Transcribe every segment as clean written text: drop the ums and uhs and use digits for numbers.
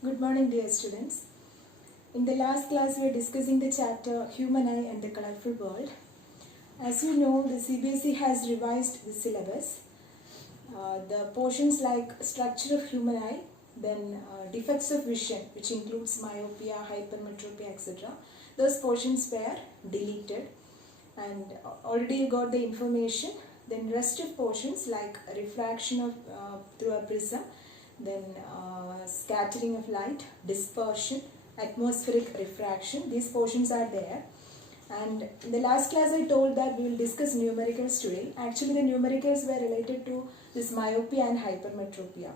Good morning, dear students. In the last class, we were discussing the chapter Human Eye and the Colorful World. As you know, the CBSE has revised the syllabus. The portions like structure of human eye, then defects of vision, which includes myopia, hypermetropia, etc. Those portions were deleted, and already you got the information. Then rest of portions like refraction of through a prism, then scattering of light, dispersion, atmospheric refraction, these portions are there. And in the last class I told that we will discuss numericals today. Actually the numericals were related to this myopia and hypermetropia.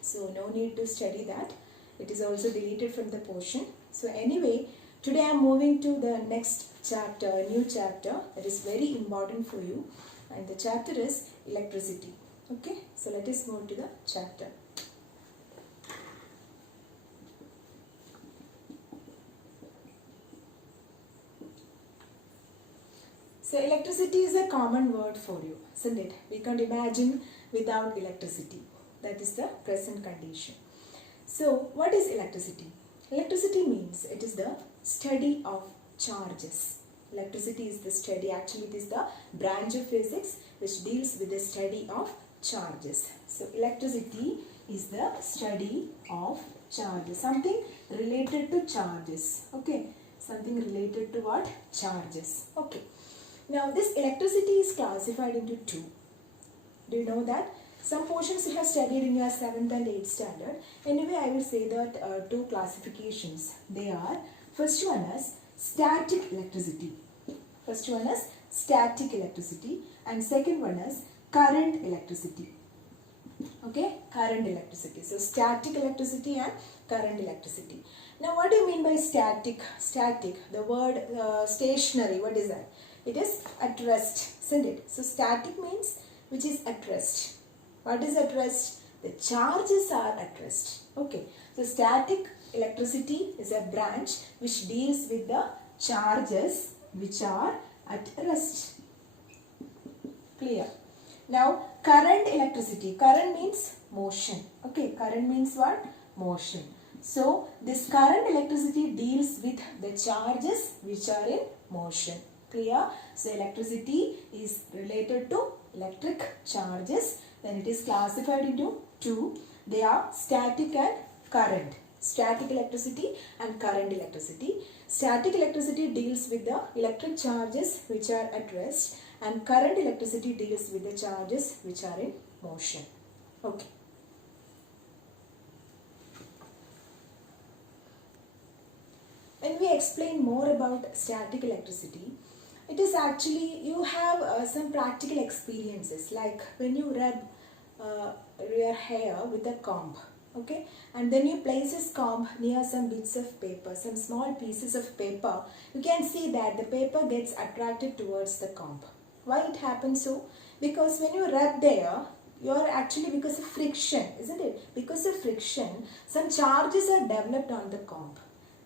So no need to study that. It is also deleted from the portion. So anyway, today I am moving to the next chapter, a new chapter that is very important for you. And the chapter is electricity. Okay, so let us move to the chapter. So electricity is a common word for you, isn't it? We can't imagine without electricity. That is the present condition. So what is electricity? Electricity means it is the study of charges. Electricity is the study, actually it is the branch of physics which deals with the study of charges. So electricity is the study of charges, something related to charges. Okay, something related to what? Charges. Okay. Now this electricity is classified into two. Do you know that? Some portions you have studied in your 7th and 8th standard. Anyway, I will say that two classifications. They are, first one is static electricity. First one is static electricity and second one is current electricity. Okay, current electricity. So static electricity and current electricity. Now what do you mean by static? Static, the word stationary, what is that? It is at rest, isn't it? So static means which is at rest. What is at rest? The charges are at rest. Okay. So static electricity is a branch which deals with the charges which are at rest. Clear? Now current electricity. Current means motion. Okay. Current means what? Motion. So this current electricity deals with the charges which are in motion. Clear? So electricity is related to electric charges. Then it is classified into two. They are static and current. Static electricity and current electricity. Static electricity deals with the electric charges which are at rest and current electricity deals with the charges which are in motion. Okay. When we explain more about static electricity, it is actually, you have some practical experiences like when you rub your hair with a comb, okay, and then you place this comb near some bits of paper, some small pieces of paper, you can see that the paper gets attracted towards the comb. Why it happens so? Because when you rub there, you're actually, because of friction, isn't it? Because of friction, some charges are developed on the comb.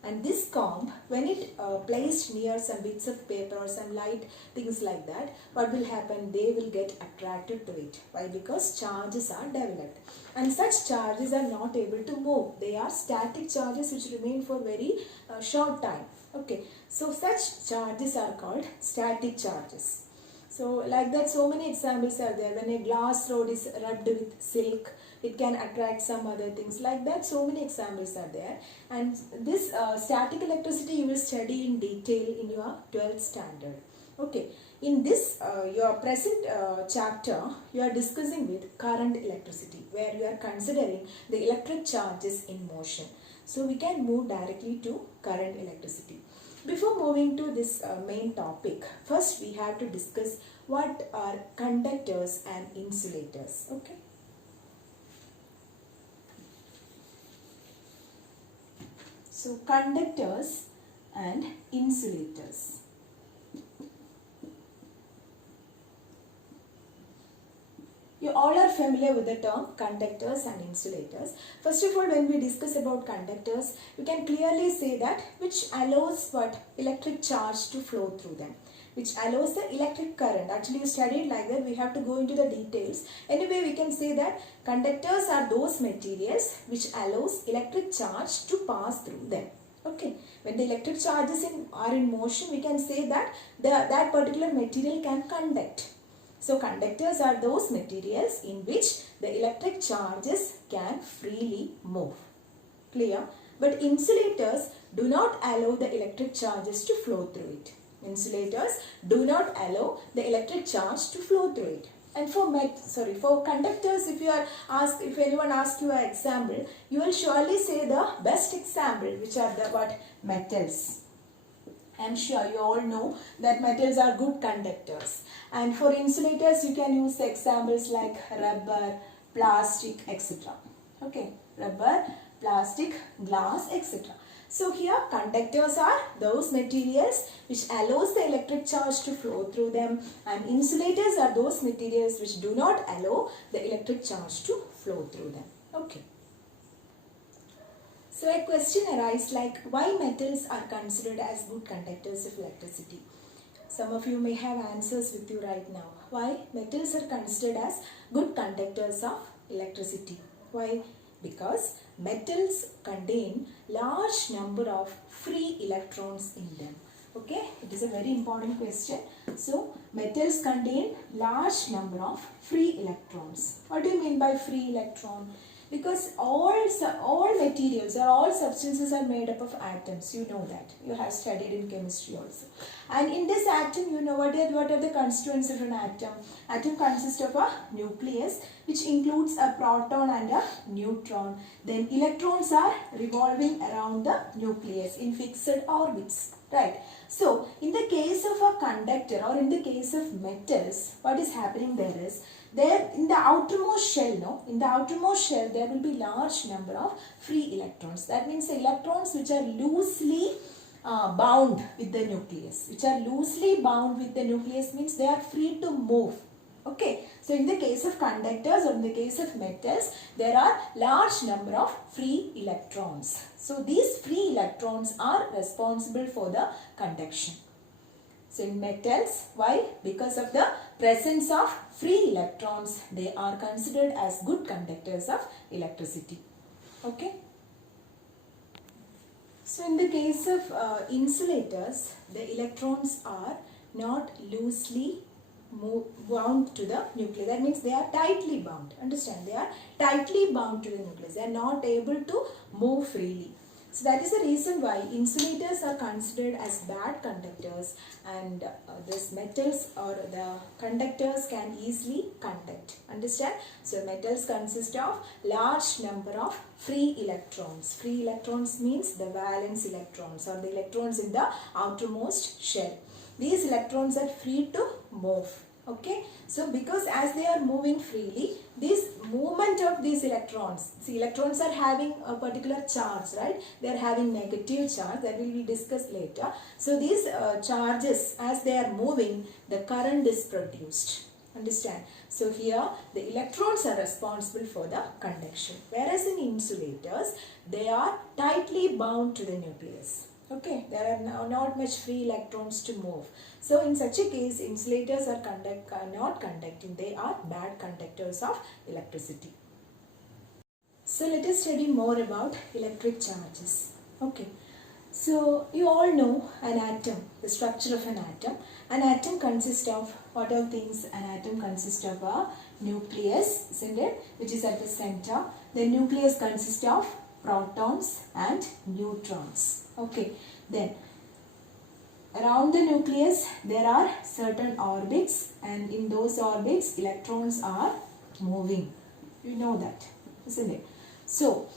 And this comb, when it placed near some bits of paper or some light things like that, what will happen? They will get attracted to it. Why? Because charges are developed. And such charges are not able to move. They are static charges which remain for very short time. Okay. So such charges are called static charges. So like that, so many examples are there. When a glass rod is rubbed with silk, it can attract some other things. Like that, so many examples are there. And this static electricity you will study in detail in your 12th standard. Okay. In this, your present chapter, you are discussing with current electricity, where you are considering the electric charges in motion. So we can move directly to current electricity. Before moving to this main topic, first we have to discuss what are conductors and insulators. Okay. So conductors and insulators. You all are familiar with the term conductors and insulators. First of all, when we discuss about conductors, you can clearly say that which allows what? Electric charge to flow through them. which allows the electric current. Actually, you studied like that. We have to go into the details. Anyway, we can say that conductors are those materials which allows electric charge to pass through them. Okay. When the electric charges are in motion, we can say that that particular material can conduct. So conductors are those materials in which the electric charges can freely move. Clear? But insulators do not allow the electric charges to flow through it. Insulators do not allow the electric charge to flow through it. And for conductors, if anyone asks you an example, you will surely say the best example, which are the metals. I am sure you all know that metals are good conductors. And for insulators, you can use the examples like rubber, plastic, etc. Okay, rubber, plastic, glass, etc. So here conductors are those materials which allows the electric charge to flow through them, and insulators are those materials which do not allow the electric charge to flow through them. Okay. So a question arises like, why metals are considered as good conductors of electricity? Some of you may have answers with you right now. Why metals are considered as good conductors of electricity? Why? Because metals contain large number of free electrons in them. Okay, it is a very important question. So metals contain large number of free electrons. What do you mean by free electron? Because all materials or all substances are made up of atoms. You know that. You have studied in chemistry also. And in this atom, you know what are the constituents of an atom? Atom consists of a nucleus, which includes a proton and a neutron. Then electrons are revolving around the nucleus in fixed orbits. Right. So, in the case of a conductor or in the case of metals, what is happening there is, there in the outermost shell, in the outermost shell there will be large number of free electrons. That means the electrons which are loosely bound with the nucleus. Which are loosely bound with the nucleus means they are free to move. Okay. So in the case of conductors or in the case of metals, there are large number of free electrons. So these free electrons are responsible for the conduction. So in metals, why? Because of the presence of free electrons, they are considered as good conductors of electricity. Okay. So in the case of insulators, the electrons are not loosely bound to the nucleus. That means they are tightly bound. Understand? They are tightly bound to the nucleus. They are not able to move freely. So that is the reason why insulators are considered as bad conductors, and this metals or the conductors can easily conduct. Understand? So metals consist of large number of free electrons. Free electrons means the valence electrons or the electrons in the outermost shell. These electrons are free to move. Okay, so because as they are moving freely, this movement of these electrons, see, electrons are having a particular charge, right? They are having negative charge, that will be discussed later. So these charges, as they are moving, the current is produced. Understand? So here the electrons are responsible for the conduction, whereas in insulators they are tightly bound to the nucleus. Okay, there are not much free electrons to move. So in such a case, insulators are not conducting. They are bad conductors of electricity. So let us study more about electric charges. Okay. So you all know an atom, the structure of an atom. An atom consists of what are things? An atom consists of a nucleus, isn't it? Which is at the center. The nucleus consists of protons and neutrons. Okay, then around the nucleus there are certain orbits, and in those orbits electrons are moving. You know that, isn't it? So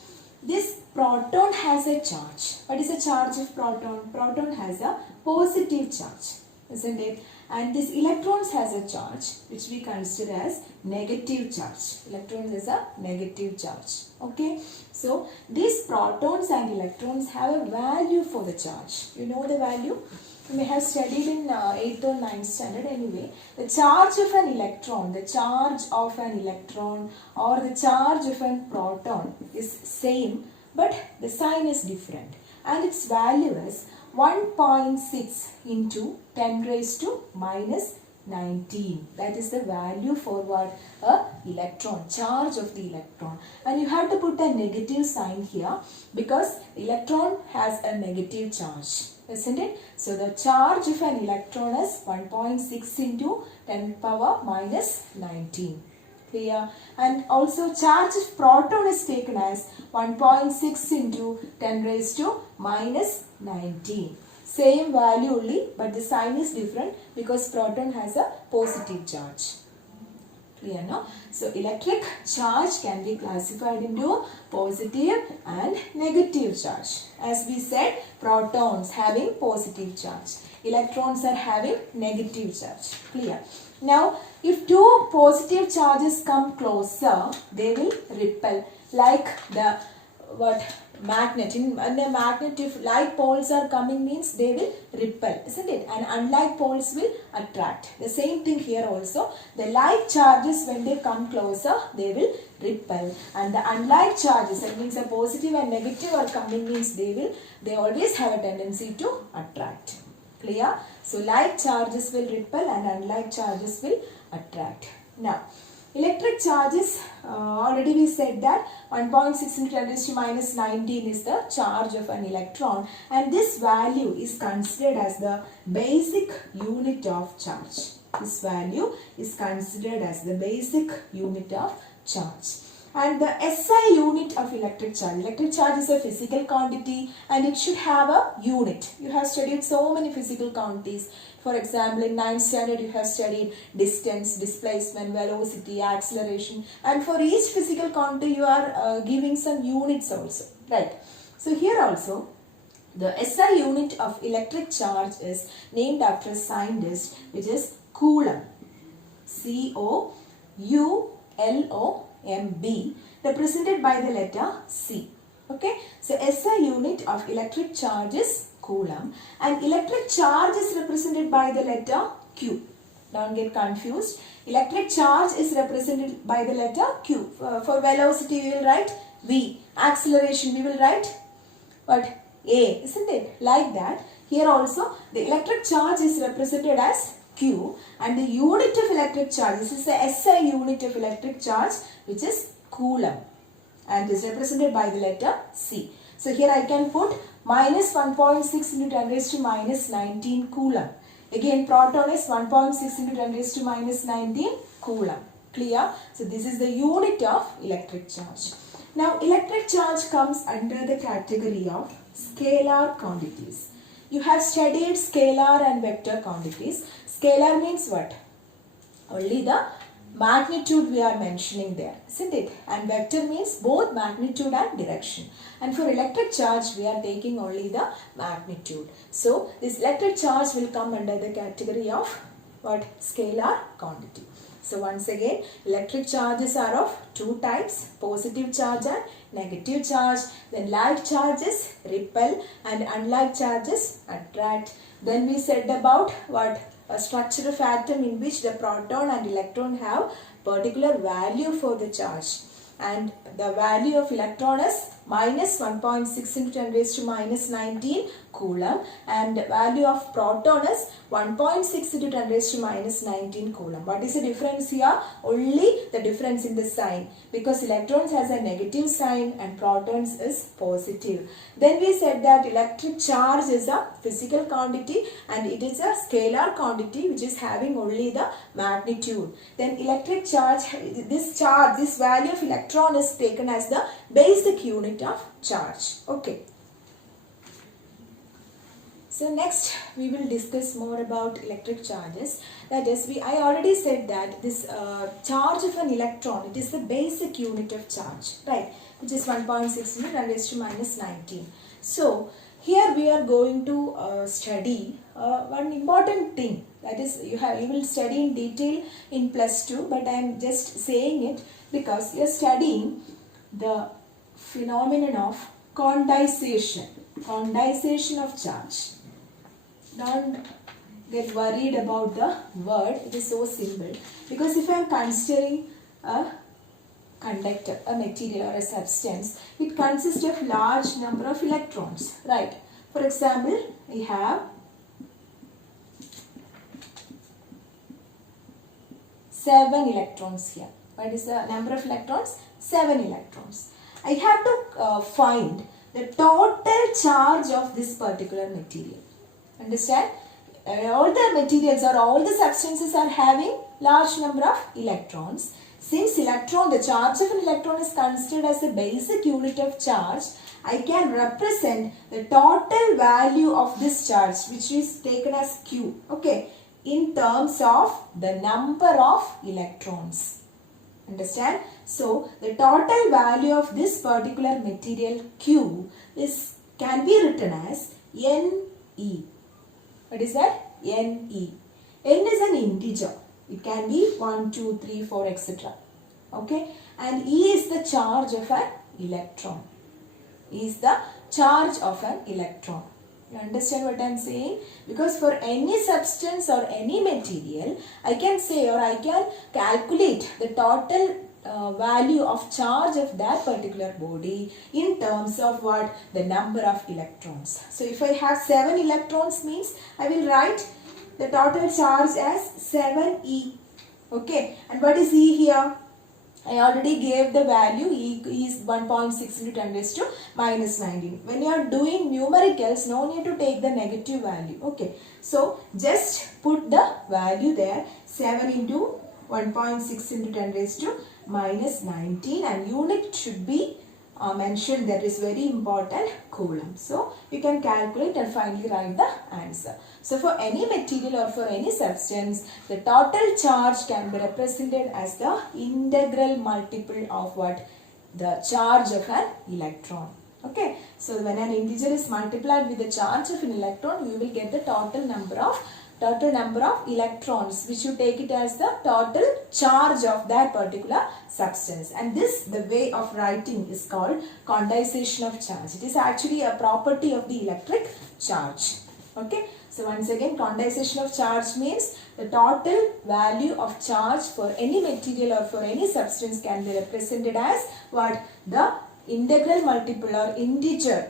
this proton has a charge. What is the charge of proton? Proton has a positive charge, isn't it? And this electrons has a charge which we consider as negative charge. Electrons has a negative charge. Okay. So these protons and electrons have a value for the charge. You know the value? You may have studied in 8th or 9th standard anyway. The charge of an electron, the charge of an electron or the charge of a proton is same, but the sign is different. and its value is 1.6 into 10 raised to minus 19. That is the value for what? A electron, charge of the electron. And you have to put a negative sign here because electron has a negative charge, isn't it? So the charge of an electron is 1.6 into 10 power minus 19. Clear? And also charge of proton is taken as 1.6 into 10 raised to minus 19. Same value only, but the sign is different because proton has a positive charge. Clear, no? So electric charge can be classified into positive and negative charge. As we said, protons having positive charge, electrons are having negative charge. Clear? Now, if two positive charges come closer, they will repel, like the magnet. In a magnet, if like poles are coming means they will repel, isn't it? And unlike poles will attract. The same thing here also. The like charges, when they come closer, they will repel, and the unlike charges, that means a positive and negative are coming means they always have a tendency to attract. Clear? So like charges will repel and unlike charges will attract. Now, electric charges, already we said that 1.6 into 10 raised to minus 19 is the charge of an electron, and this value is considered as the basic unit of charge. This value is considered as the basic unit of charge. And the SI unit of electric charge is a physical quantity and it should have a unit. You have studied so many physical quantities. For example, in 9th standard you have studied distance, displacement, velocity, acceleration, and for each physical quantity you are giving some units also, right? So here also the SI unit of electric charge is named after a scientist, which is Coulomb. C-O-U-L-O-M-B, represented by the letter C. Okay, so SI unit of electric charge is Coulomb, and electric charge is represented by the letter Q. Don't get confused. Electric charge is represented by the letter Q. For velocity we will write V. Acceleration we will write what? A, isn't it? Like that. Here also the electric charge is represented as Q, and the unit of electric charge, this is the SI unit of electric charge, which is Coulomb, and is represented by the letter C. So here I can put minus 1.6 into 10 raised to minus 19 Coulomb. Again, proton is 1.6 into 10 raised to minus 19 Coulomb. Clear? So this is the unit of electric charge. Now electric charge comes under the category of scalar quantities. You have studied scalar and vector quantities. Scalar means what? Only the magnitude we are mentioning there, isn't it? And vector means both magnitude and direction. And for electric charge we are taking only the magnitude. So this electric charge will come under the category of what? Scalar quantity. So once again, electric charges are of two types, positive charge and negative charge. Then like charges repel and unlike charges attract. Then we said about what? A structure of atom in which the proton and electron have particular value for the charge. And the value of electron is minus 1.6 into 10 raised to minus 19 Coulomb, and value of proton is 1.6 into 10 raised to minus 19 Coulomb. What is the difference here? Only the difference in the sign, because electrons has a negative sign and protons is positive. Then we said that electric charge is a physical quantity and it is a scalar quantity which is having only the magnitude. Then electric charge, this value of electron is taken as the basic unit of charge. Okay. So next we will discuss more about electric charges. That is, I already said that this charge of an electron, it is the basic unit of charge, right? Which is 1.6 into 10 raised to minus 19. So here we are going to study one important thing. That is, you will study in detail in +2, but I am just saying it because you are studying the phenomenon of condensation of charge. Don't get worried about the word, it is so simple. Because if I am considering a conductor, a material or a substance, it consists of large number of electrons, right? For example, we have 7 electrons here. What is the number of electrons? 7 electrons. I have to find the total charge of this particular material. Understand? All the materials or all the substances are having large number of electrons. Since electron, the charge of an electron is considered as a basic unit of charge, I can represent the total value of this charge, which is taken as Q, okay, in terms of the number of electrons. Understand? So, the total value of this particular material Q can be written as Ne. What is that? Ne. N is an integer. It can be 1, 2, 3, 4, etc. Okay? And E is the charge of an electron. E is the charge of an electron. You understand what I am saying? Because for any substance or any material, I can say or I can calculate the total value of charge of that particular body in terms of what? The number of electrons. So if I have 7 electrons means I will write the total charge as 7E. Okay. And what is E here? I already gave the value. E is 1.6 into 10 raised to minus 19. When you are doing numericals, no need to take the negative value. Okay. So, just put the value there. 7 into 1.6 into 10 raised to minus 19, and unit should be mentioned, that is very important, coulomb. So, you can calculate and finally write the answer. So, for any material or for any substance, the total charge can be represented as the integral multiple of what? The charge of an electron. Okay. So, when an integer is multiplied with the charge of an electron, you will get the total number of electrons, which you take it as the total charge of that particular substance. And this, the way of writing, is called condensation of charge. It is actually a property of the electric charge. Okay. So once again, condensation of charge means the total value of charge for any material or for any substance can be represented as what? The integral multiple or integer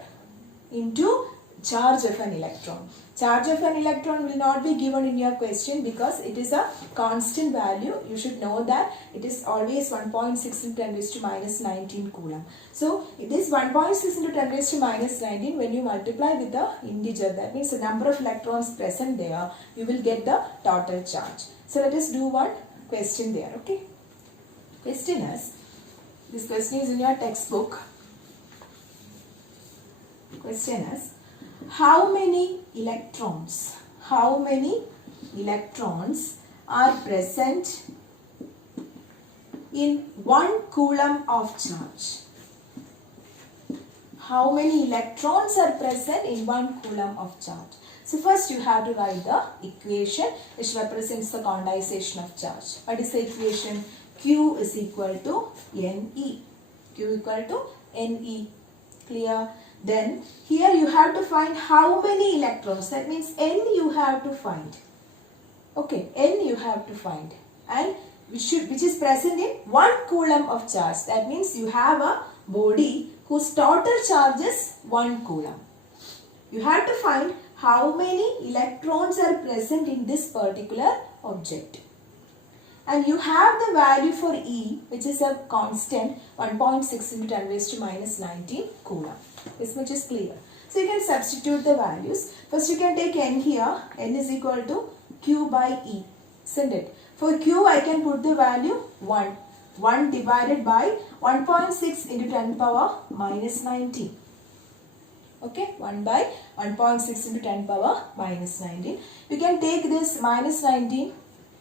into charge of an electron. Charge of an electron will not be given in your question because it is a constant value. You should know that it is always 1.6 into 10 raised to minus 19 coulomb. So, it is 1.6 into 10 raised to minus 19 when you multiply with the integer. That means the number of electrons present there, you will get the total charge. So, let us do one question there. Okay. Question is, this question is in your textbook. Question is, how many electrons are present in 1 coulomb of charge? How many electrons are present in 1 coulomb of charge? So first you have to write the equation which represents the condensation of charge. What is the equation? Q is equal to Ne. Q equal to Ne. Clear? Then here you have to find how many electrons. That means N you have to find. Okay, N you have to find. And which is present in 1 coulomb of charge. That means you have a body whose total charge is 1 coulomb. You have to find how many electrons are present in this particular object. And you have the value for E, which is a constant 1.6 into 10 raised to minus 19 coulomb. This much is clear. So you can substitute the values. First you can take N here. N is equal to Q by E. Isn't it? For Q I can put the value 1. 1 divided by 1.6 into 10 power minus 19. Okay, 1 by 1.6 into 10 power minus 19. You can take this minus 19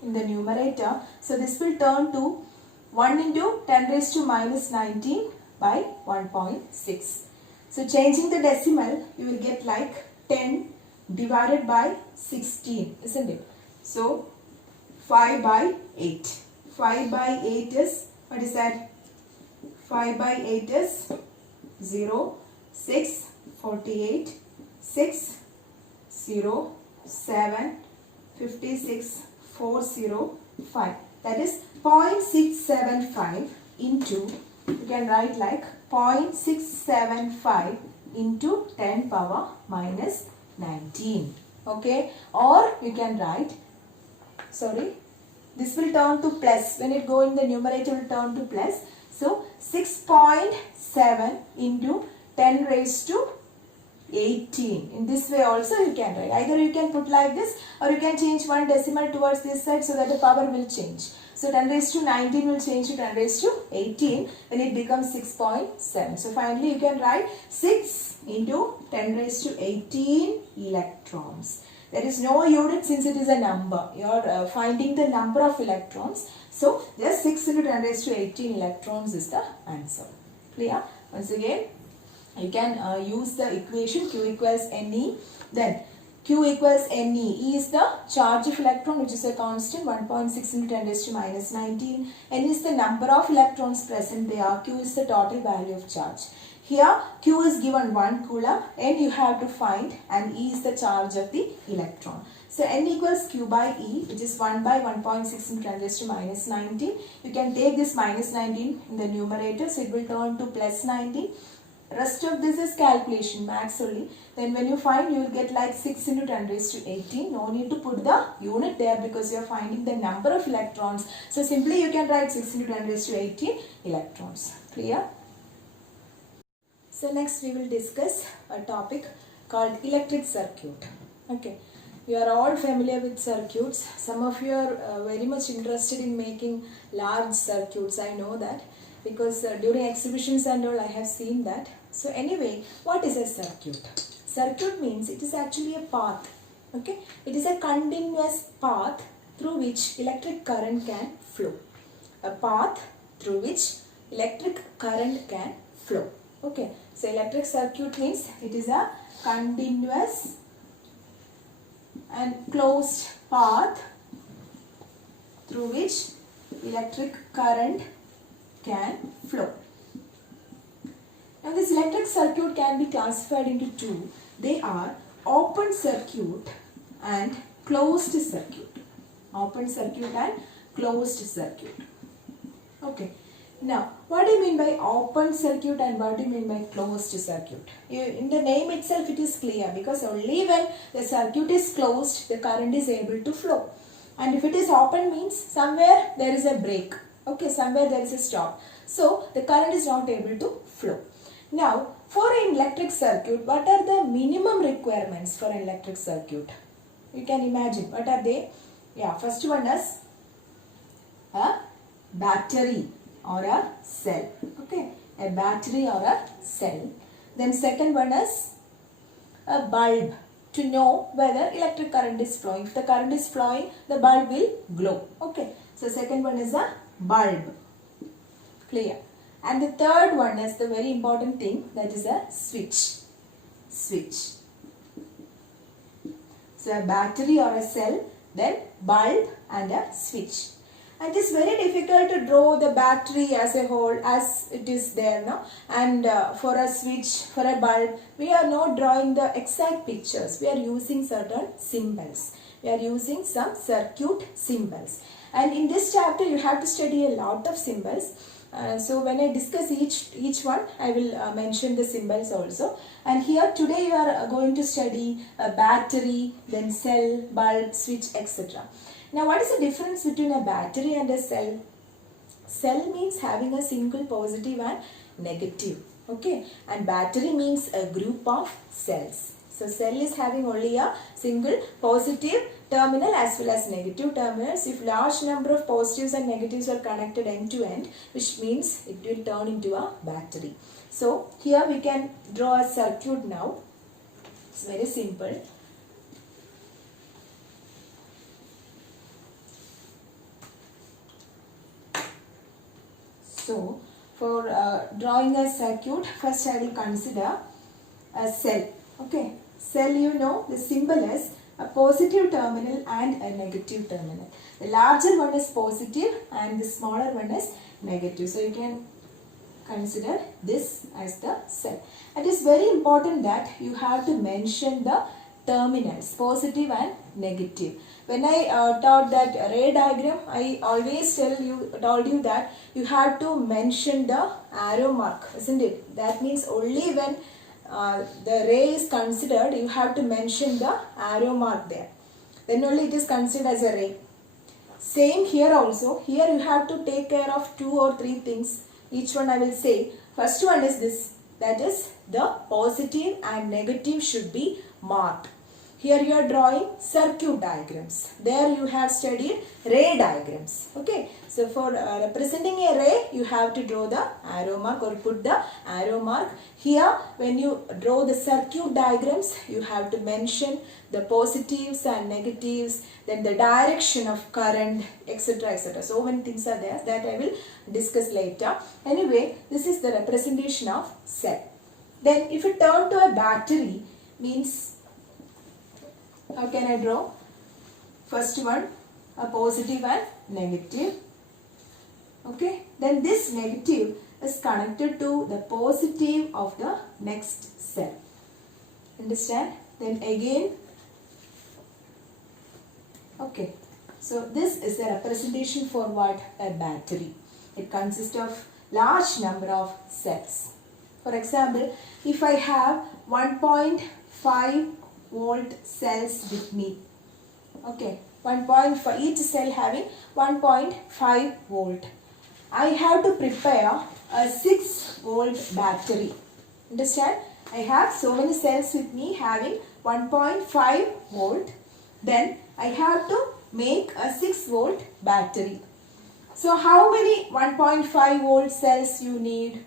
in the numerator. So this will turn to 1 into 10 raised to minus 19 by 1.6. So changing the decimal, you will get like 10 divided by 16, isn't it? So 5 by 8. 5 by 8 is, what is that? 5 by 8 is 0, 6, 48, 6, 0, 7, 56, 405. That is 0.675 into you can write like 0.675 into 10 power minus 19. Okay, or you can write, sorry, this will turn to plus. When it go in the numerator, it will turn to plus. So 6.7 into 10 raised to 18. In this way also you can write. Either you can put like this, or you can change one decimal towards this side so that the power will change. So 10 raised to 19 will change to 10 raised to 18 when it becomes 6.7. So finally you can write 6 into 10 raised to 18 electrons. There is no unit since it is a number. You are finding the number of electrons. So just 6 into 10 raised to 18 electrons is the answer. Clear? Once again, you can use the equation Q equals Ne. Then Q equals Ne. E is the charge of electron, which is a constant, 1.6 into 10 raised to minus 19. N is the number of electrons present there. Q is the total value of charge. Here Q is given 1 coulomb, N you have to find, and E is the charge of the electron. So N equals Q by E, which is 1 by 1.6 into 10 raised to minus 19. You can take this minus 19 in the numerator, so it will turn to plus 19. Rest of this is calculation, max only. Then when you find, you will get like 6 into 10 raised to 18. No need to put the unit there because you are finding the number of electrons. So simply you can write 6 into 10 raised to 18 electrons. Clear? So next we will discuss a topic called electric circuit. Okay. You are all familiar with circuits. Some of you are very much interested in making large circuits. I know that because during exhibitions and all I have seen that. So anyway, what is a circuit? Circuit means it is actually a path. Okay. It is a continuous path through which electric current can flow. A path through which electric current can flow. Okay. So electric circuit means it is a continuous and closed path through which electric current can flow. Now this electric circuit can be classified into two. They are open circuit and closed circuit. Open circuit and closed circuit. Okay. Now, what do you mean by open circuit and what do you mean by closed circuit? In the name itself it is clear, because only when the circuit is closed, the current is able to flow. And if it is open means somewhere there is a break. Okay, somewhere there is a stop. So, the current is not able to flow. Now, for an electric circuit, what are the minimum requirements for an electric circuit? You can imagine. What are they? Yeah, first one is a battery or a cell. Okay, a battery or a cell. Then second one is a bulb to know whether electric current is flowing. If the current is flowing, the bulb will glow. Okay, so second one is a bulb. Clear. And the third one is the very important thing, that is a switch. Switch. So a battery or a cell, then bulb and a switch. And it is very difficult to draw the battery as a whole as it is there now. And for a switch, for a bulb, we are not drawing the exact pictures. We are using certain symbols. We are using some circuit symbols. And in this chapter, you have to study a lot of symbols. So when I discuss each one, I will mention the symbols also. And here today you are going to study a battery, then cell, bulb, switch, etc. Now what is the difference between a battery and a cell? Cell means having a single positive and negative. Okay, and battery means a group of cells. So cell is having only a single positive terminal as well as negative terminals. If large number of positives and negatives are connected end to end, which means it will turn into a battery. So here we can draw a circuit now. It's very simple. So for drawing a circuit, first I will consider a cell. Okay, cell, you know, the symbol is a positive terminal and a negative terminal. The larger one is positive and the smaller one is negative. So you can consider this as the cell. It is very important that you have to mention the terminals, positive and negative. When I taught that ray diagram, I always told you that you have to mention the arrow mark, isn't it? That means only when the ray is considered, you have to mention the arrow mark there. Then only it is considered as a ray. Same here also. Here you have to take care of 2 or 3 things. Each one I will say. First one is this. That is, the positive and negative should be marked. Here you are drawing circuit diagrams. There you have studied ray diagrams. Okay. So for representing a ray, you have to draw the arrow mark or put the arrow mark. Here when you draw the circuit diagrams, you have to mention the positives and negatives, then the direction of current, etc., etc. So many things are there that I will discuss later. Anyway, this is the representation of cell. Then if you turn to a battery, means how can I draw? First one, a positive and negative. Okay. Then this negative is connected to the positive of the next cell. Understand? Then again. Okay. So this is a representation for what? A battery. It consists of large number of cells. For example, if I have 1.5 volt cells with me. Okay. 1.5, each cell having 1.5 volt. I have to prepare a 6 volt battery. Understand? I have so many cells with me having 1.5 volt. Then I have to make a 6 volt battery. So how many 1.5 volt cells you need?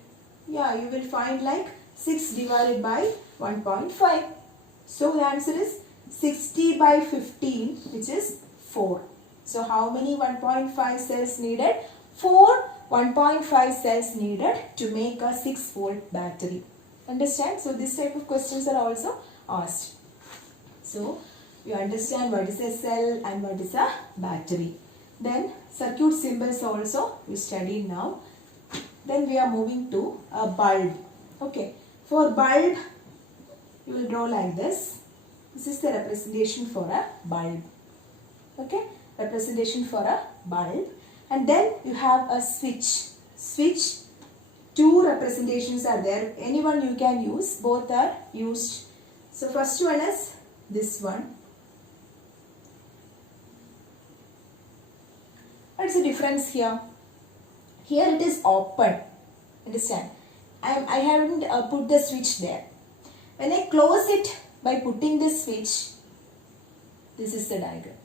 Yeah, you will find like 6 divided by 1.5. So the answer is 60 by 15, which is 4. So how many 1.5 cells needed? 4 1.5 cells needed to make a 6 volt battery. Understand? So this type of questions are also asked. So you understand what is a cell and what is a battery. Then circuit symbols also we studied now. Then we are moving to a bulb. Okay. For bulb, you will draw like this. This is the representation for a bulb. Okay. Representation for a bulb. And then you have a switch. Switch, 2 representations are there. Anyone you can use. Both are used. So first one is this one. What is the difference here? Here it is open. Understand? I haven't put the switch there. When I close it by putting the switch, this is the diagram.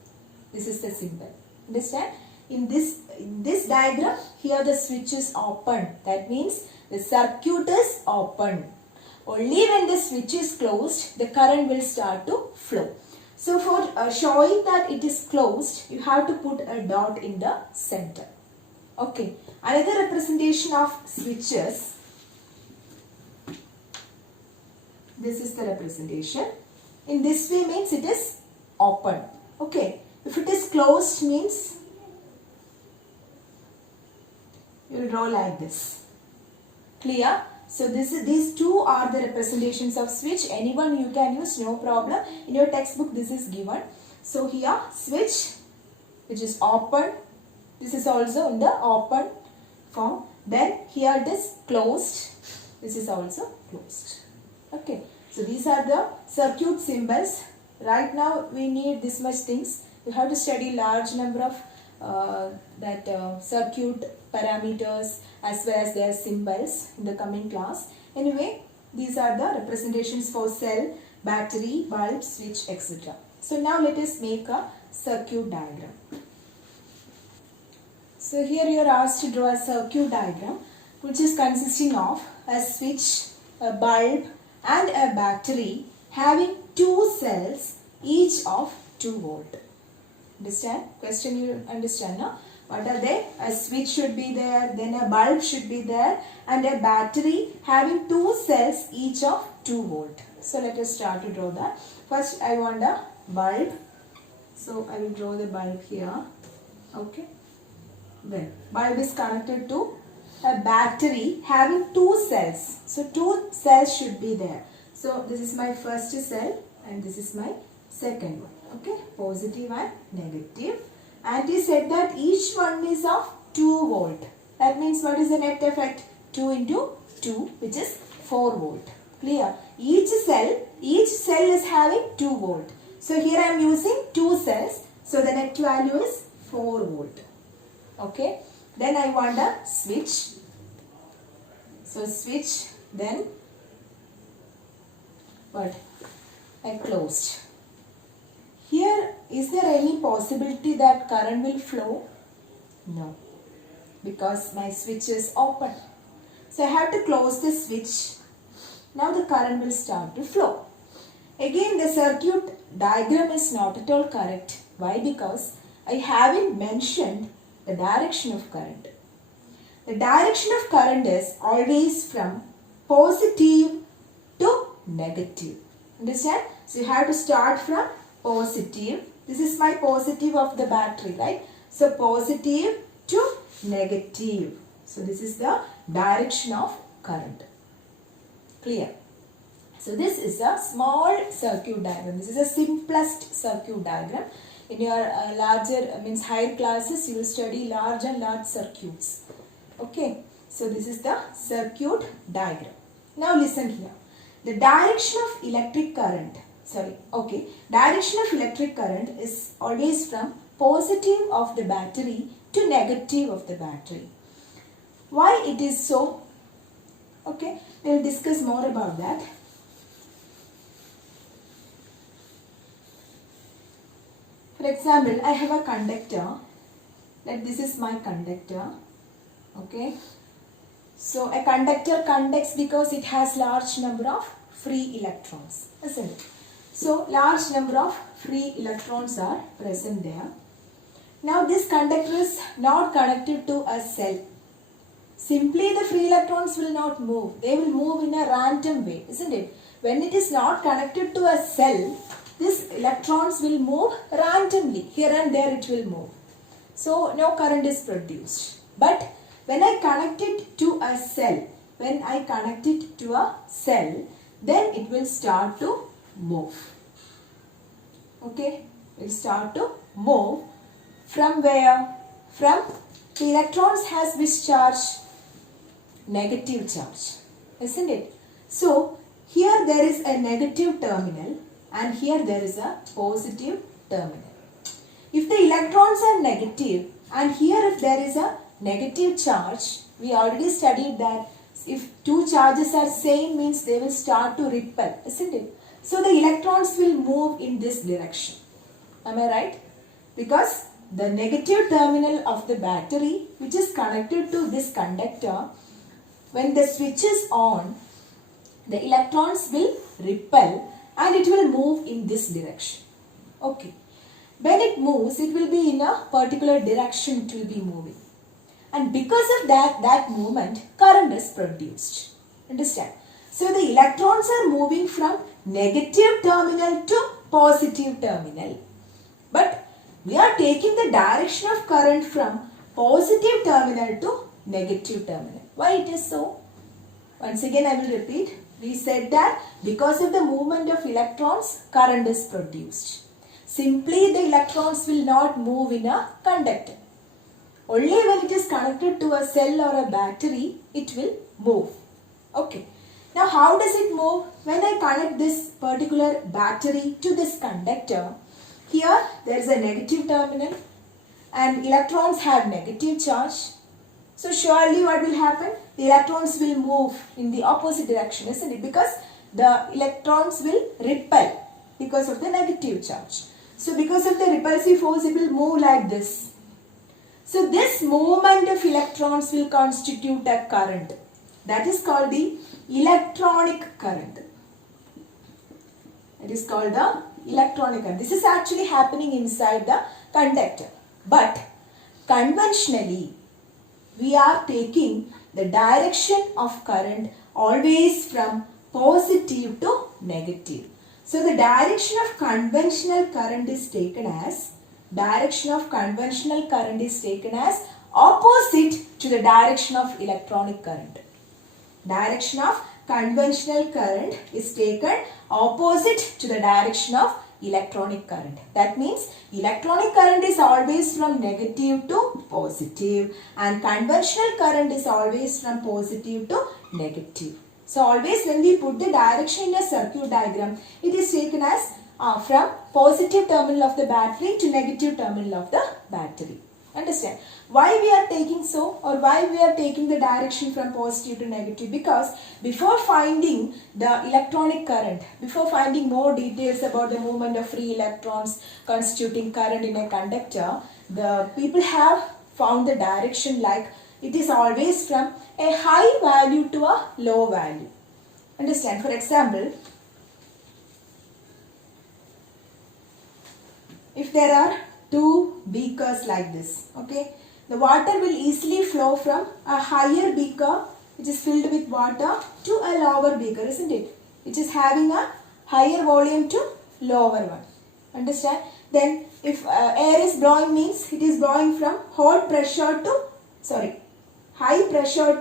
This is the symbol. Understand? In this diagram, here the switch is open. That means the circuit is open. Only when the switch is closed, the current will start to flow. So for showing that it is closed, you have to put a dot in the center. Okay. Another representation of switches. This is the representation. In this way means it is open. Okay. If it is closed means you will draw like this. Clear? So these 2 are the representations of switch. Anyone you can use, no problem. In your textbook this is given. So here switch, which is open. This is also in the open form. Then here it is closed. This is also closed. Okay. So these are the circuit symbols. Right now we need this much things. You have to study large number of circuit parameters as well as their symbols in the coming class. Anyway, these are the representations for cell, battery, bulb, switch, etc. So now let us make a circuit diagram. So here you are asked to draw a circuit diagram which is consisting of a switch, a bulb and a battery having 2 cells each of 2 volt. Understand? Question you understand, no? What are they? A switch should be there, then a bulb should be there and a battery having 2 cells each of 2 volt. So let us start to draw that. First I want a bulb. So I will draw the bulb here. Okay. Then bulb is connected to a battery having 2 cells. So 2 cells should be there. So this is my first cell. and this is my second one. Okay, positive and negative. And he said that each one is of 2 volt. That means what is the net effect? 2 into 2, which is 4 volt. Clear? Each cell is having 2 volt. So here I am using 2 cells. So the net value is 4 volt. Okay. Then I want a switch. So switch, then what? I closed. Here, is there any possibility that current will flow? No, because my switch is open. So I have to close the switch. Now the current will start to flow. Again, the circuit diagram is not at all correct. Why? Because I haven't mentioned the direction of current. The direction of current is always from positive to negative. Understand? So you have to start from positive. This is my positive of the battery, right? So positive to negative. So this is the direction of current. Clear? So this is a small circuit diagram. This is a simplest circuit diagram. In your higher classes, you will study large and large circuits. Okay. So this is the circuit diagram. Now listen here. The direction of electric current. Direction of electric current is always from positive of the battery to negative of the battery. Why it is so? Okay. We will discuss more about that. For example, I have a conductor. That this is my conductor. Okay. So a conductor conducts because it has large number of free electrons, isn't it? So large number of free electrons are present there. Now this conductor is not connected to a cell. Simply the free electrons will not move. They will move in a random way, isn't it? When it is not connected to a cell, these electrons will move randomly. Here and there it will move. So no current is produced. But when I connect it to a cell, then it will start to move. Okay? It will start to move. From where? From the electrons has which charge? Negative charge. Isn't it? So, here there is a negative terminal and here there is a positive terminal. If the electrons are negative and here if there is a negative charge, we already studied that if two charges are same means they will start to repel, isn't it? So the electrons will move in this direction. Am I right? Because the negative terminal of the battery which is connected to this conductor, when the switch is on, the electrons will repel and it will move in this direction. Okay. When it moves, it will be in a particular direction it will be moving. And because of that movement, current is produced. Understand? So the electrons are moving from negative terminal to positive terminal. But we are taking the direction of current from positive terminal to negative terminal. Why it is so? Once again I will repeat. We said that because of the movement of electrons, current is produced. Simply the electrons will not move in a conductor. Only when it is connected to a cell or a battery, it will move. Okay. Now how does it move? When I connect this particular battery to this conductor, here there is a negative terminal and electrons have negative charge. So surely what will happen? The electrons will move in the opposite direction, isn't it? Because the electrons will repel because of the negative charge. So because of the repulsive force, it will move like this. So this movement of electrons will constitute a current. That is called the electronic current. It is called the electronic current. This is actually happening inside the conductor. But conventionally, we are taking the direction of current always from positive to negative. So the direction of conventional current is taken as opposite to the direction of electronic current. Direction of conventional current is taken opposite to the direction of electronic current. That means electronic current is always from negative to positive and conventional current is always from positive to negative. So always when we put the direction in a circuit diagram, it is taken as from positive terminal of the battery to negative terminal of the battery. Understand? Why we are taking so, or why we are taking the direction from positive to negative? Because before finding the electronic current, before finding more details about the movement of free electrons constituting current in a conductor, the people have found the direction like it is always from a high value to a low value. Understand? For example, if there are two beakers like this, okay, the water will easily flow from a higher beaker which is filled with water to a lower beaker, isn't it? Which is having a higher volume to lower one. Understand? Then if air is blowing means it is blowing from high pressure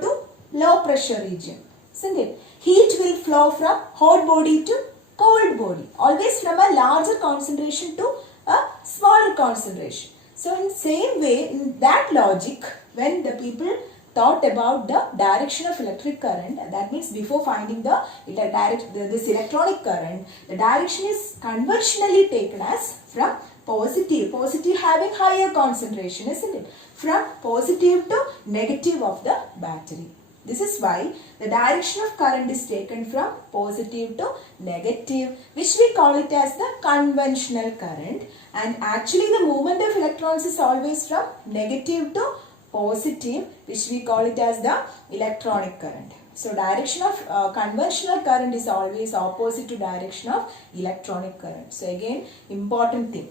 to low pressure region, isn't it? Heat will flow from hot body to cold body, always from a larger concentration to a smaller concentration. So in same way, in that logic, when the people thought about the direction of electric current, that means before finding this electronic current, the direction is conventionally taken as from positive having higher concentration, isn't it? From positive to negative of the battery. This is why the direction of current is taken from positive to negative, which we call it as the conventional current. And actually the movement of electrons is always from negative to positive, which we call it as the electronic current. So direction of conventional current is always opposite to direction of electronic current. So again, important thing.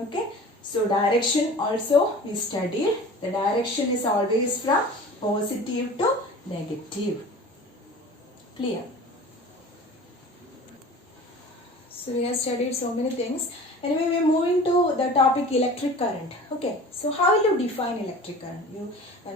Okay. So direction also we studied. The direction is always from positive to negative. Clear? So we have studied so many things. Anyway, we are moving to the topic electric current. Okay, so how will you define electric current?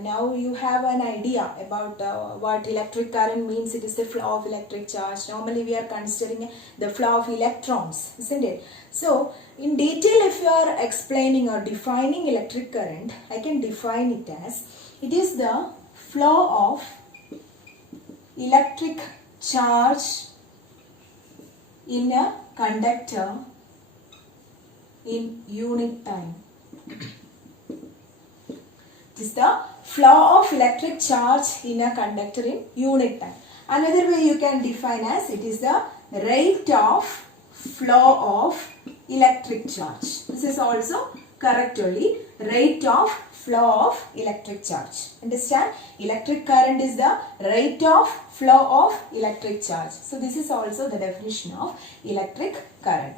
Now you have an idea about what electric current means. It is the flow of electric charge. Normally we are considering the flow of electrons, isn't it? So in detail, if you are explaining or defining electric current, I can define it as it is the flow of electric charge in a conductor in unit time. It is the flow of electric charge in a conductor in unit time. Another way you can define as it is the rate of flow of electric charge. This is also correct only, rate of flow of electric charge. Understand? Electric current is the rate of flow of electric charge. So this is also the definition of electric current.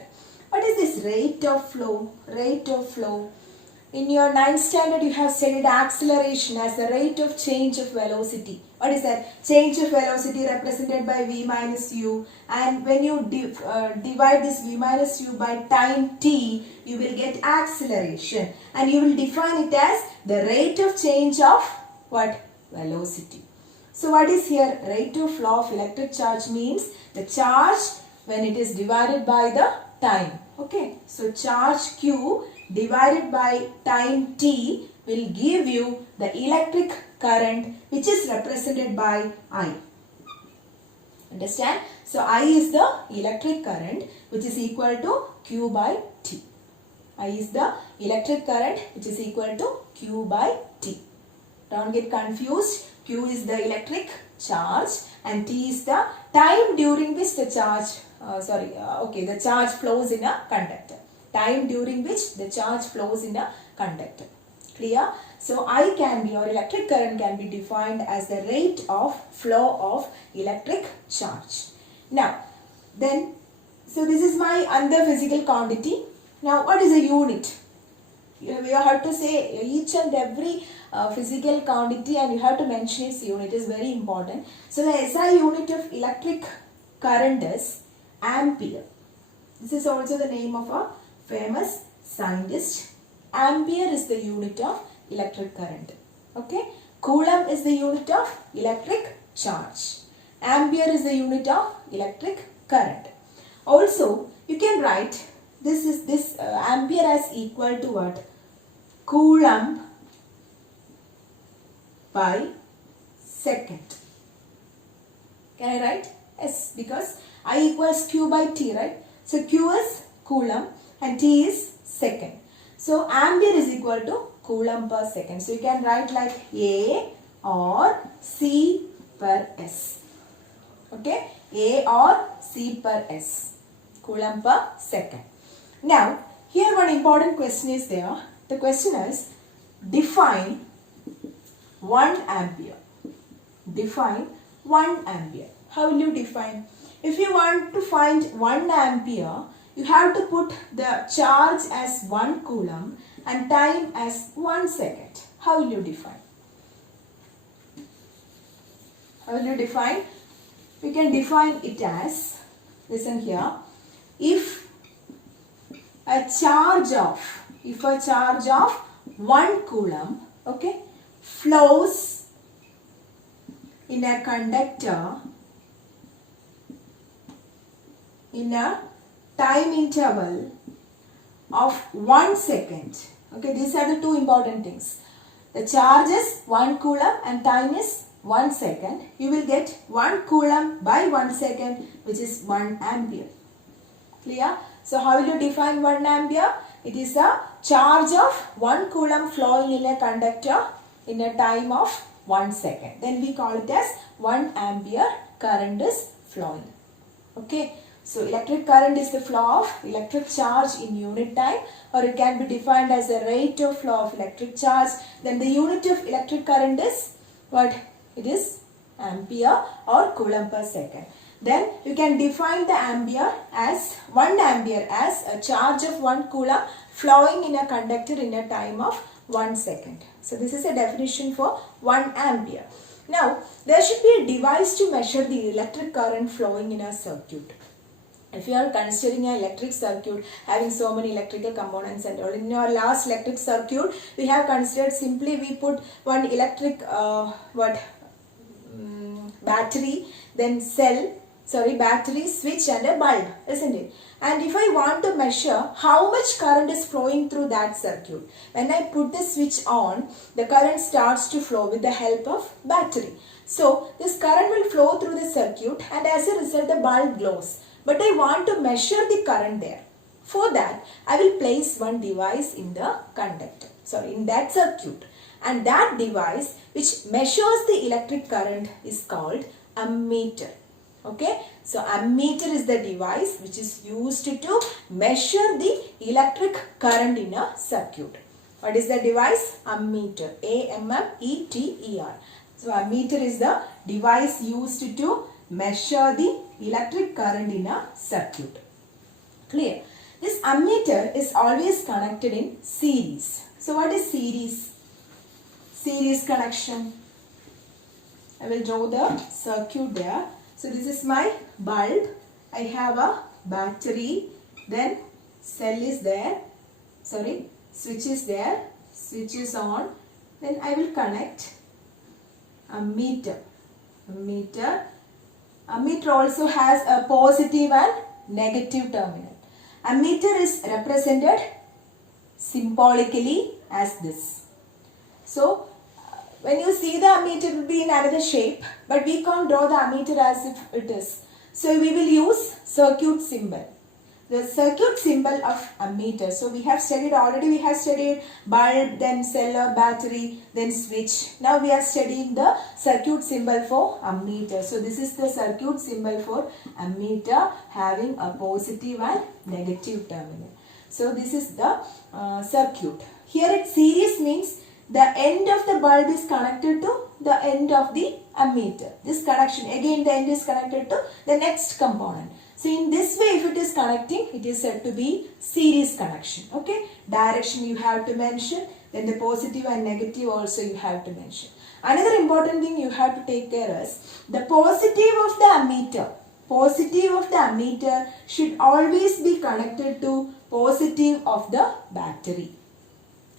What is this rate of flow? Rate of flow. In your 9th standard, you have studied acceleration as the rate of change of velocity. What is that? Change of velocity represented by v minus u. And when you divide this v minus u by time t, you will get acceleration. And you will define it as the rate of change of what? Velocity. So what is here? Rate of flow of electric charge means the charge when it is divided by the time. Okay. So charge q divided by time t will give you the electric current, which is represented by I. Understand? So I is the electric current, which is equal to q by t. I is the electric current, which is equal to q by t. Don't get confused. Q is the electric charge and t is the time during which the charge the charge flows in a conductor. Time during which the charge flows in a conductor. Clear? So I can be, or electric current can be defined as the rate of flow of electric charge. Now, so this is my other physical quantity. Now, what is a unit? You have to say each and every physical quantity and you have to mention its unit. It is very important. So the SI unit of electric current is ampere. This is also the name of a famous scientist. Ampere is the unit of electric current. Okay. Coulomb is the unit of electric charge. Ampere is the unit of electric current. Also, you can write this ampere as equal to what? Coulomb by second. Can I write? Yes, because I equals Q by T, right? So Q is Coulomb and T is second. So ampere is equal to Coulomb per second. So you can write like A or C per S. Okay? A or C per S. Coulomb per second. Now, here one important question is there. The question is, define 1 ampere. Define 1 ampere. How will you define? If you want to find 1 ampere, you have to put the charge as 1 coulomb and time as 1 second. How will you define? How will you define? We can define it as, listen here, if a charge of 1 coulomb, okay, flows in a conductor in a time interval of 1 second. Okay, these are the two important things. The charge is 1 coulomb and time is 1 second. You will get 1 coulomb by 1 second, which is 1 ampere. Clear? So how will you define 1 ampere? It is a charge of 1 coulomb flowing in a conductor in a time of 1 second. Then we call it as 1 ampere current is flowing. Okay. So electric current is the flow of electric charge in unit time, or it can be defined as the rate of flow of electric charge. Then the unit of electric current is what? It is ampere or coulomb per second. Then you can define the ampere as 1 ampere as a charge of 1 coulomb flowing in a conductor in a time of 1 second. So this is a definition for 1 ampere. Now there should be a device to measure the electric current flowing in a circuit. If you are considering an electric circuit having so many electrical components and all, in your last electric circuit we have considered simply we put one electric battery, then battery, switch and a bulb, isn't it? And if I want to measure how much current is flowing through that circuit, when I put the switch on, the current starts to flow with the help of battery. So this current will flow through the circuit and as a result the bulb glows. But I want to measure the current there. For that, I will place one device in the conductor, in that circuit. And that device which measures the electric current is called ammeter. Okay, so ammeter is the device which is used to measure the electric current in a circuit. What is the device? Ammeter. A-M-M-E-T-E-R. So ammeter is the device used to measure the electric current in a circuit. Clear? This ammeter is always connected in series. So what is series? Series connection. I will draw the circuit there. So this is my bulb. I have a battery. Then cell is there. Switch is there. Switch is on. Then I will connect ammeter. Ammeter also has a positive and negative terminal. Ammeter is represented symbolically as this. So when you see the ammeter, it will be in another shape, but we can't draw the ammeter as if it is. So we will use circuit symbol. The circuit symbol of ammeter. So we have studied bulb, then cell or battery, then switch. Now we are studying the circuit symbol for ammeter. So this is the circuit symbol for ammeter having a positive and negative terminal. So this is the circuit. Here it series means the end of the bulb is connected to the end of the ammeter. This connection, again the end is connected to the next component. So in this way, if it is connecting, it is said to be series connection. Okay, direction you have to mention, then the positive and negative also you have to mention. Another important thing you have to take care is the positive of the ammeter. Positive of the ammeter should always be connected to positive of the battery.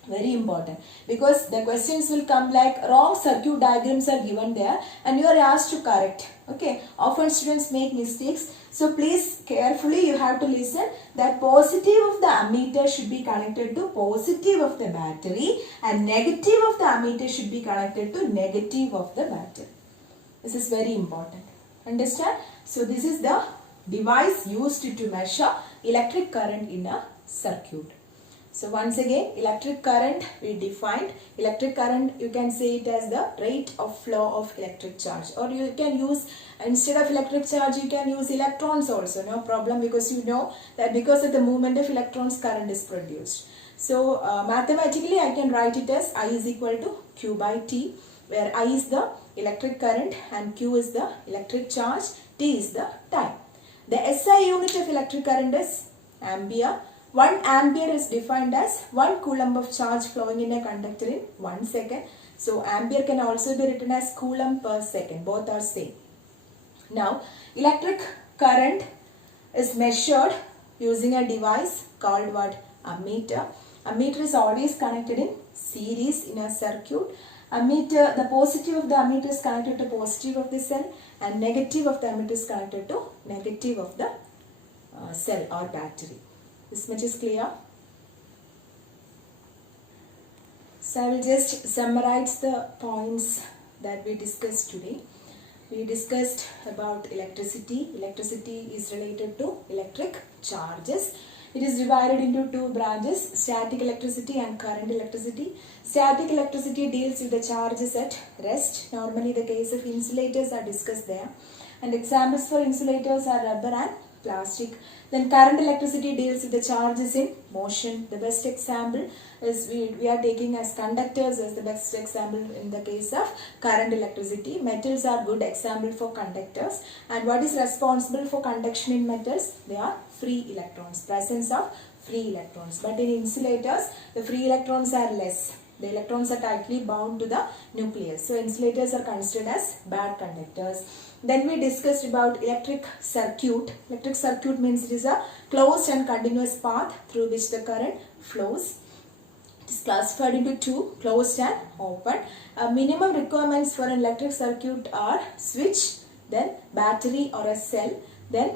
Very important, because the questions will come like wrong circuit diagrams are given there and you are asked to correct. Okay, often students make mistakes, so please carefully you have to listen that positive of the ammeter should be connected to positive of the battery and negative of the ammeter should be connected to negative of the battery. This is very important. Understand? So this is the device used to measure electric current in a circuit. So once again, electric current we defined. Electric current, you can say it as the rate of flow of electric charge, or you can use, instead of electric charge you can use electrons also, no problem, because you know that because of the movement of electrons current is produced. So mathematically I can write it as I is equal to Q by T, where I is the electric current and Q is the electric charge, T is the time. The SI unit of electric current is ampere. 1 ampere is defined as 1 coulomb of charge flowing in a conductor in 1 second. So ampere can also be written as coulomb per second. Both are same. Now electric current is measured using a device called what? Ammeter. Ammeter is always connected in series in a circuit. Ammeter, the positive of the ammeter is connected to positive of the cell and negative of the ammeter is connected to negative of the cell or battery. This much is clear. So I will just summarize the points that we discussed today. We discussed about electricity. Electricity is related to electric charges. It is divided into two branches, static electricity and current electricity. Static electricity deals with the charges at rest. Normally the case of insulators are discussed there. And examples for insulators are rubber and plastic. Then current electricity deals with the charges in motion. The best example is we are taking as conductors as the best example in the case of current electricity. Metals are good example for conductors. And what is responsible for conduction in metals? They are free electrons, presence of free electrons. But in insulators, the free electrons are less. The electrons are tightly bound to the nucleus. So insulators are considered as bad conductors. Then we discussed about electric circuit. Electric circuit means it is a closed and continuous path through which the current flows. It is classified into two, closed and open. Minimum requirements for an electric circuit are switch, then battery or a cell, then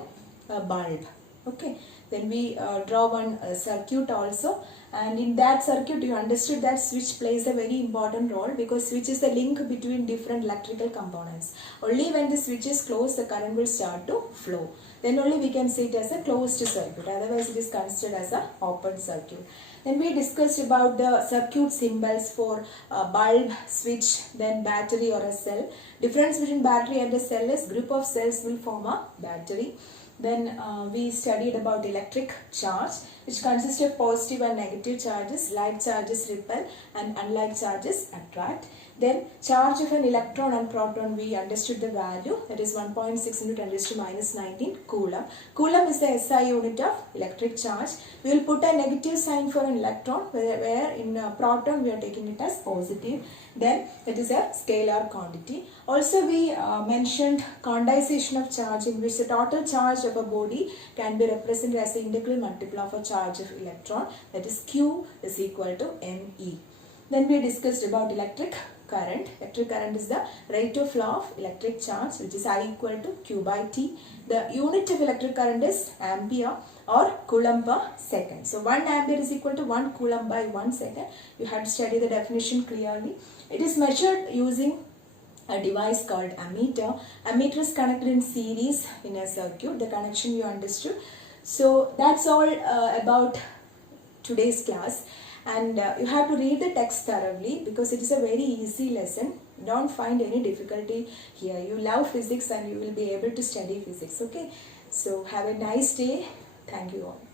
a bulb. Okay. Then we draw one circuit also, and in that circuit you understood that switch plays a very important role because switch is the link between different electrical components. Only when the switch is closed the current will start to flow. Then only we can see it as a closed circuit, otherwise it is considered as an open circuit. Then we discussed about the circuit symbols for bulb, switch, then battery or a cell. Difference between battery and a cell is group of cells will form a battery. Then we studied about electric charge, which consists of positive and negative charges. Like charges repel and unlike charges attract. Then charge of an electron and proton, we understood the value, that is 1.6 into 10 raised to minus 19 coulomb. Coulomb is the SI unit of electric charge. We will put a negative sign for an electron, where in proton we are taking it as positive. Then it is a scalar quantity. Also we mentioned condensation of charge, in which the total charge of a body can be represented as the integral multiple of a charge of electron, that is Q is equal to ME. Then we discussed about electric current. Electric current is the rate of flow of electric charge, which is I equal to Q by T. The unit of electric current is ampere or coulomb per second. So 1 ampere is equal to 1 coulomb by 1 second. You have to study the definition clearly. It is measured using a device called ammeter. Ammeter is connected in series in a circuit. The connection you understood. So that's all about today's class. And you have to read the text thoroughly because it is a very easy lesson. Don't find any difficulty here. You love physics and you will be able to study physics. Okay. So have a nice day. Thank you all.